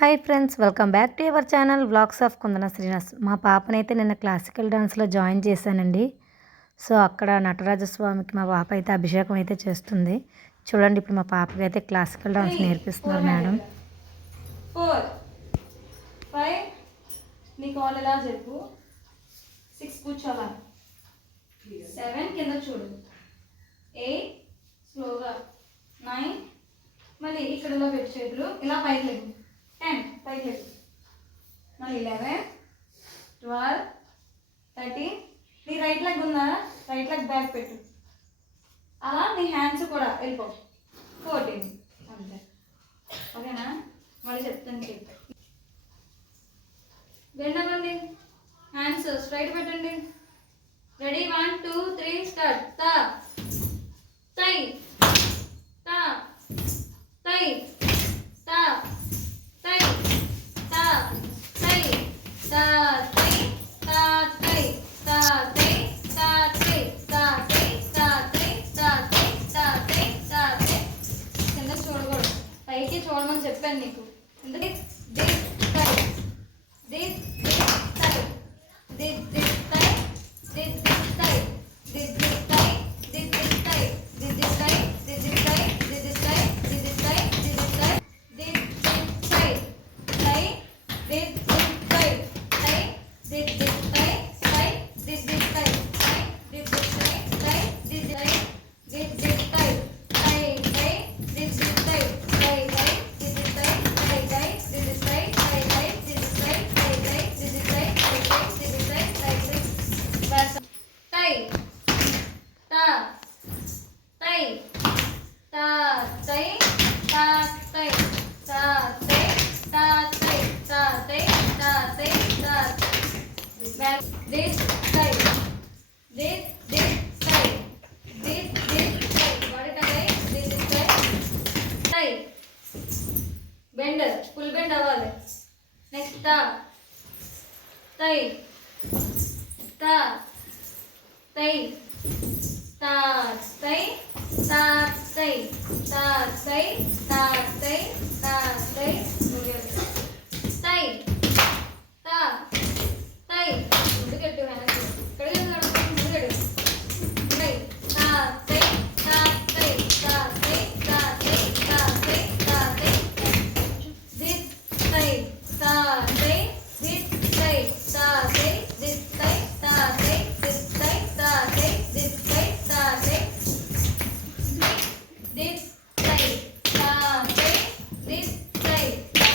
Hi friends, welcome back to your channel vlogs of Kundana Srinivas. మా పాపనైతే నిన్న క్లాసికల్ డాన్స్లో జాయిన్ చేశానండి. సో అక్కడ నటరాజస్వామికి మా పాప అయితే అభిషేకం అయితే చేస్తుంది. చూడండి, ఇప్పుడు మా పాపకి అయితే క్లాసికల్ డాన్స్ నేర్పిస్తున్నారు మేడం. 4 5 నీ కాల్ ఎలా చెప్పు. 6 కూర్చోవా. 7 కింద చూడు. 8 స్లోగా. 9 మళ్ళీ ఇక్కడ ఇలా పెట్టు చేతులు ఇలా పైకి లేవు. 10 పైకి లేవు. మళ్ళీ 11 12 13 నీ రైట్ లెగ్ ఉందా, రైట్ లెగ్ బ్యాక్ పెట్టు. అలా నీ హ్యాండ్స్ కూడా వెళ్ళిపో. 14 అంతే. ఓకేనా? మళ్ళీ చెప్తాను చెప్పు. బెండ్ అవ్వండి, హ్యాండ్స్ స్ట్రైట్ పెట్టండి. Ready 1 2 3 start. తా తై తా తై తా తై తా తై తా తై తా తై తా తై తా తై తా తై తా తై తా తై తా తై తా తై. కింద చూడకూడదు, పైకి చూడమని చెప్పాను నీకు. ఎందుకు? దిస్ తై దిస్ తై దిస్ తై దిస్ తై దిస్ తై దిస్ తై దిస్ తై దిస్ తై దిస్ తై దిస్ తై దిస్ తై దిస్ తై తై దిస్ తై తై దిస్ తై తై దిస్ తై తై దిస్ తై తై దిస్ తై దిస్ తై తై తై దిస్ తై తై తై దిస్ తై తై తై దిస్ తై తై తై దిస్ తై తై తై దిస్ తై తై తై దిస్ తై తై తై. బస్ తై తా తై తా తై తా తై తా తై తా తై తా తై తా తై తా తై. బ్యాక్ దిస్ తై దిస్ తై దిస్ తై బాడీ తై దిస్ తై తై. బెండ్, ఫుల్ బెండ్ అవ్వాలి. నెక్స్ట్ తా తై తా తై తా తై తా తై తా తై తా తై తా తై. తై తా తై ముందుకెట్టు, వెనక్కి ఇక్కడికి ముందుకెట్టు. తై తా తై తా తై తా తై తా తై తా తై తా తై. దిస్ తై తా తై దిస్ తై తా తై దిస్ తై తా తై దిస్ తై తా తై దిస్ తై తా తై. దిస్ తై తా తై దిస్ తై తా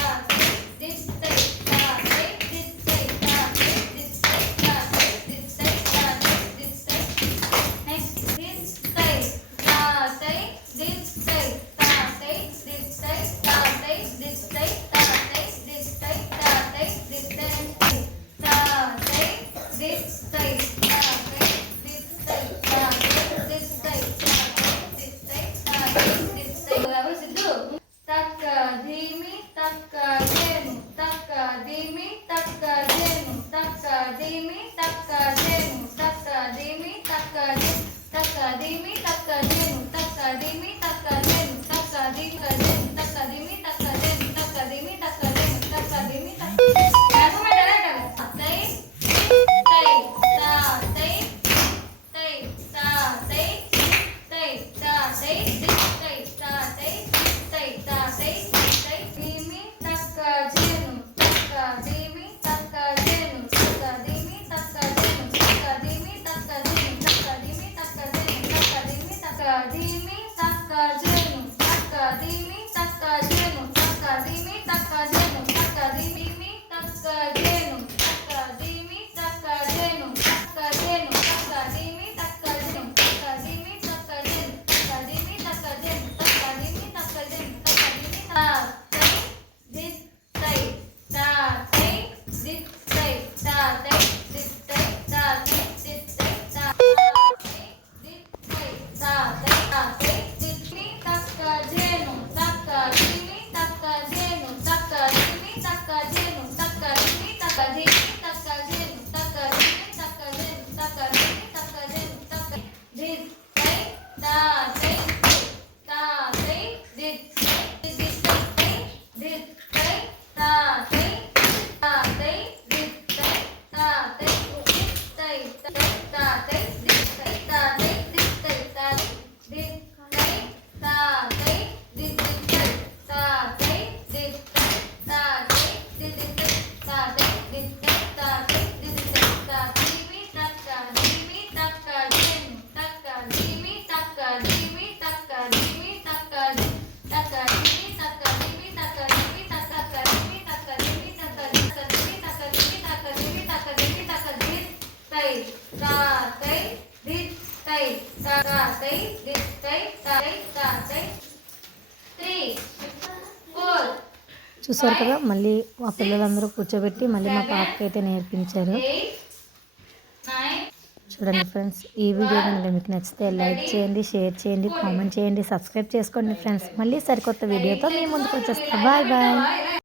చూసారు కదా, మళ్ళీ మా పిల్లలందరూ కూర్చోబెట్టి మళ్ళీ మా పాపకి అయితే నేర్పించారు. 8 9 చూడండి ఫ్రెండ్స్, ఈ వీడియో కనుక మీకు నచ్చితే లైక్ చేయండి, షేర్ చేయండి, కామెంట్ చేయండి, సబ్స్క్రైబ్ చేసుకోండి ఫ్రెండ్స్. మళ్ళీ సరికొత్త వీడియోతో మీ ముందుకు వచ్చేస్తాను. Bye bye.